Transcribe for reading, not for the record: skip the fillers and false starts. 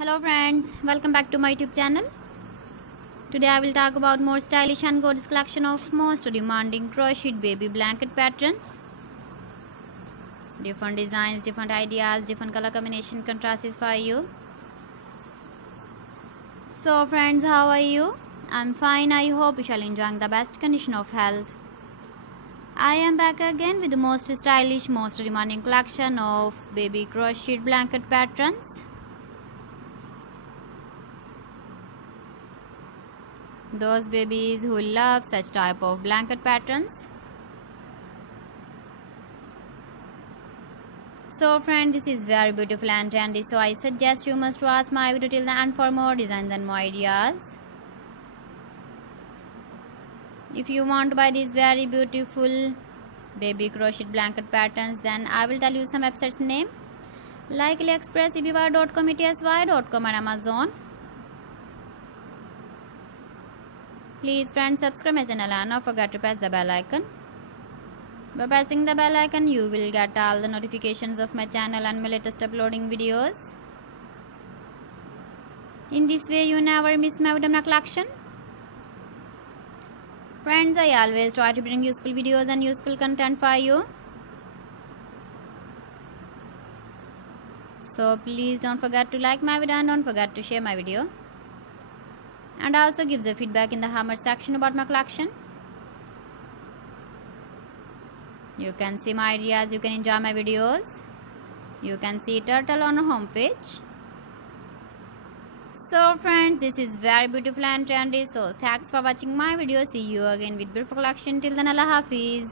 Hello friends, welcome back to my YouTube channel. Today I will talk about more stylish and gorgeous collection of most demanding crocheted baby blanket patterns. Different designs, different ideas, different color combination contrasts for you. So friends, how are you? I'm fine. I hope you shall enjoy the best condition of health. I am back again with the most stylish, most demanding collection of baby crocheted blanket patterns. Those babies who love such type of blanket patterns. So friends, this is very beautiful and trendy, so I suggest you must watch my video till the end for more designs and more ideas. If you want to buy these very beautiful baby crocheted blanket patterns, then I will tell you some websites name like AliExpress, eBay.com, ETSY.com and Amazon. Please friends, subscribe my channel and don't forget to press the bell icon. By pressing the bell icon, you will get all the notifications of my channel and my latest uploading videos. In this way, you never miss my video collection. Friends, I always try to bring useful videos and useful content for you. So please don't forget to like my video and don't forget to share my video. And also give the feedback in the comment section about my collection. You can see my ideas, you can enjoy my videos. You can see turtle on our home page. So friends, this is very beautiful and trendy. So thanks for watching my video. See you again with beautiful collection. Till then, Allah Hafiz.